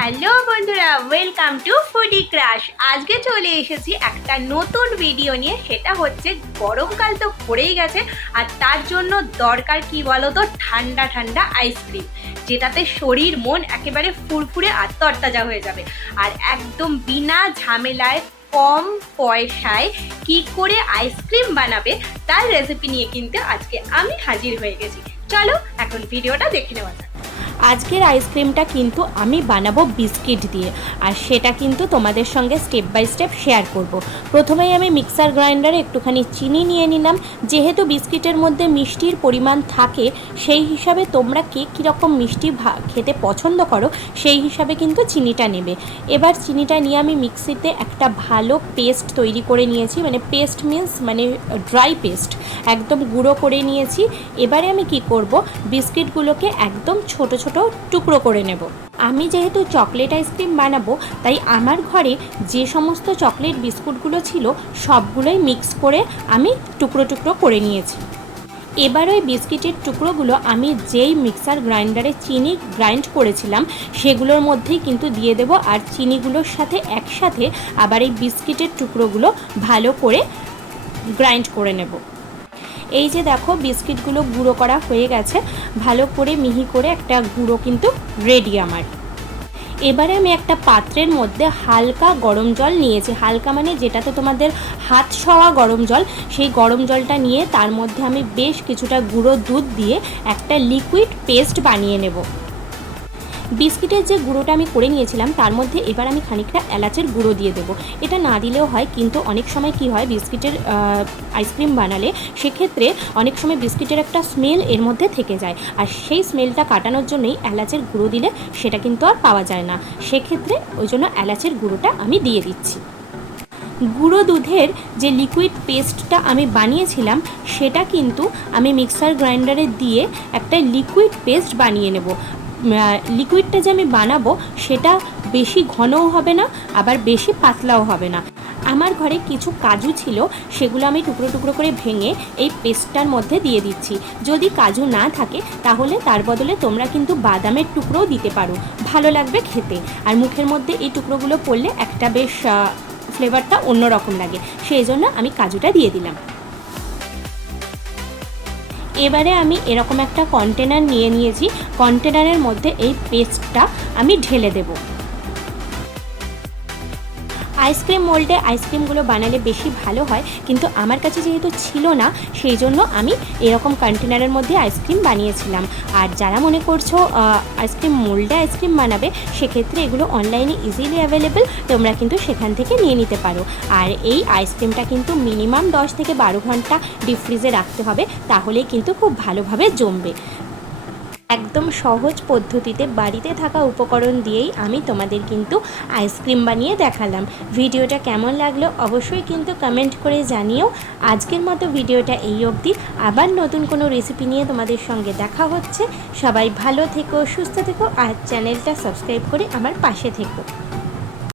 Hello বন্ধুরা, welcome to foodie crush আজকে চলে এসেছি একটা নতুন ভিডিও নিয়ে, সেটা হচ্ছে গরমকাল তো পড়েই গেছে, আর তার জন্য দরকার কি বলো তো ঠান্ডা ঠান্ডা আইসক্রিম যেটাতে শরীর, মন একেবারে ফুরফুরে আর তরতাজা হয়ে যাবে। আর একদম বিনা ঝামেলায় কম পয়সায় কি করে আইসক্রিম বানাবে, তার রেসিপি নিয়ে কিন্তু আজকে আমি হাজির হয়ে গেছি। চলো, এখন ভিডিওটা দেখে নেওয়া যাক। আজকের আইসক্রিমটা কিন্তু আমি বানাবো বিস্কিট দিয়ে। আর সেটা কিন্তু তোমাদের সঙ্গে স্টেপ বাই স্টেপ শেয়ার করব। প্রথমেই আমি মিক্সার গ্রাইন্ডারে একটুখানি চিনি নিয়ে নিলাম। যেহেতু বিস্কিটের মধ্যে মিষ্টির পরিমাণ থাকে, সেই হিসাবে তোমরা কে কীরকম মিষ্টি খেতে পছন্দ করো, সেই হিসাবে কিন্তু চিনিটা নেবে। এবার চিনিটা নিয়ে আমি মিক্সিতে একটা ভালো পেস্ট তৈরি করে নিয়েছি। মানে পেস্ট মিন্স মানে ড্রাই পেস্ট একদম গুঁড়ো করে নিয়েছি। এবারে আমি কি করব? বিস্কিটগুলোকে একদম ছোট ছোট টুকরো করে নেব। আমি যেহেতু চকলেট আইসক্রিম বানাবো, তাই আমার ঘরে যে সমস্ত চকলেট বিস্কুটগুলো ছিল, সবগুলোই মিক্স করে আমি টুকরো টুকরো করে নিয়েছি। এবার ওই বিস্কিটের টুকরোগুলো আমি যেই মিক্সার গ্রাইন্ডারে চিনি গ্রাইন্ড করেছিলাম, সেগুলোর মধ্যেই কিন্তু দিয়ে দেব আর চিনিগুলোর সাথে একসাথে আবার এই বিস্কিটের টুকরোগুলো ভালো করে গ্রাইন্ড করে নেব। এই যে দেখো, বিস্কিটগুলো গুঁড়ো করা হয়ে গেছে, ভালো করে মিহি করে একটা গুঁড়ো কিন্তু রেডি আমার। এবারে আমি একটা পাত্রের মধ্যে হালকা গরম জল নিয়েছি। হালকা মানে যেটাতে তোমাদের হাত সওয়া গরম জল, সেই গরম জলটা নিয়ে তার মধ্যে আমি বেশ কিছুটা গুঁড়ো দুধ দিয়ে একটা লিকুইড পেস্ট বানিয়ে নেব। বিস্কিটের যে গুঁড়োটা আমি করে নিয়েছিলাম, তার মধ্যে এবার আমি খানিকটা এলাচের গুঁড়ো দিয়ে দেবো। এটা না দিলেও হয়, কিন্তু অনেক সময় কি হয়, বিস্কিটের আইসক্রিম বানালে সেক্ষেত্রে অনেক সময় বিস্কিটের একটা স্মেল এর মধ্যে থেকে যায়। আর সেই স্মেলটা কাটানোর জন্যই এলাচের গুঁড়ো দিলে সেটা কিন্তু আর পাওয়া যায় না। সেক্ষেত্রে ওই জন্য এলাচের গুঁড়োটা আমি দিয়ে দিচ্ছি। গুঁড়ো দুধের যে লিকুইড পেস্টটা আমি বানিয়েছিলাম, সেটা কিন্তু আমি মিক্সার গ্রাইন্ডারে দিয়ে একটা লিকুইড পেস্ট বানিয়ে নেব। লিকুইডটা যে আমি বানাবো, সেটা বেশি ঘনও হবে না, আবার বেশি পাতলাও হবে না। আমার ঘরে কিছু কাজু ছিল, সেগুলো আমি টুকরো টুকরো করে ভেঙে এই পেস্টটার মধ্যে দিয়ে দিচ্ছি। যদি কাজু না থাকে, তাহলে তার বদলে তোমরা কিন্তু বাদামের টুকরোও দিতে পারো। ভালো লাগবে খেতে। আর মুখের মধ্যে এই টুকরোগুলো পড়লে একটা বেশ ফ্লেভারটা অন্যরকম লাগে। সেই জন্য আমি কাজুটা দিয়ে দিলাম। এবারে আমি এরকম একটা কন্টেনার নিয়ে নিয়েছি। কন্টেনারের মধ্যে এই পেস্টটা আমি ঢেলে দেবো। আইসক্রিম মোল্ডে আইসক্রিমগুলো বানালে বেশি ভালো হয়, কিন্তু আমার কাছে যেহেতু ছিল না, সেই জন্য আমি এরকম কন্টেনারের মধ্যে আইসক্রিম বানিয়েছিলাম। আর যারা মনে করছ আইসক্রিম মোল্ডে আইসক্রিম বানাবে, সেক্ষেত্রে এগুলো অনলাইনে ইজিলি অ্যাভেলেবেল তোমরা কিন্তু সেখান থেকে নিয়ে নিতে পারো। আর এই আইসক্রিমটা কিন্তু মিনিমাম দশ থেকে বারো ঘণ্টা ডিপ ফ্রিজে রাখতে হবে, তাহলেই কিন্তু খুব ভালোভাবে জমবে। একদম সহজ পদ্ধতিতে বাড়িতে থাকা উপকরণ দিয়েই আমি তোমাদের কিন্তু আইসক্রিম বানিয়ে দেখালাম। ভিডিওটা কেমন লাগল অবশ্যই কিন্তু কমেন্ট করে জানিও। আজকের মতো ভিডিওটা এই অবধি। আবার নতুন কোনো রেসিপি নিয়ে তোমাদের সঙ্গে দেখা হচ্ছে। সবাই ভালো থেকো, সুস্থ থেকো আর চ্যানেলটা সাবস্ক্রাইব করে আমার পাশে থেকো।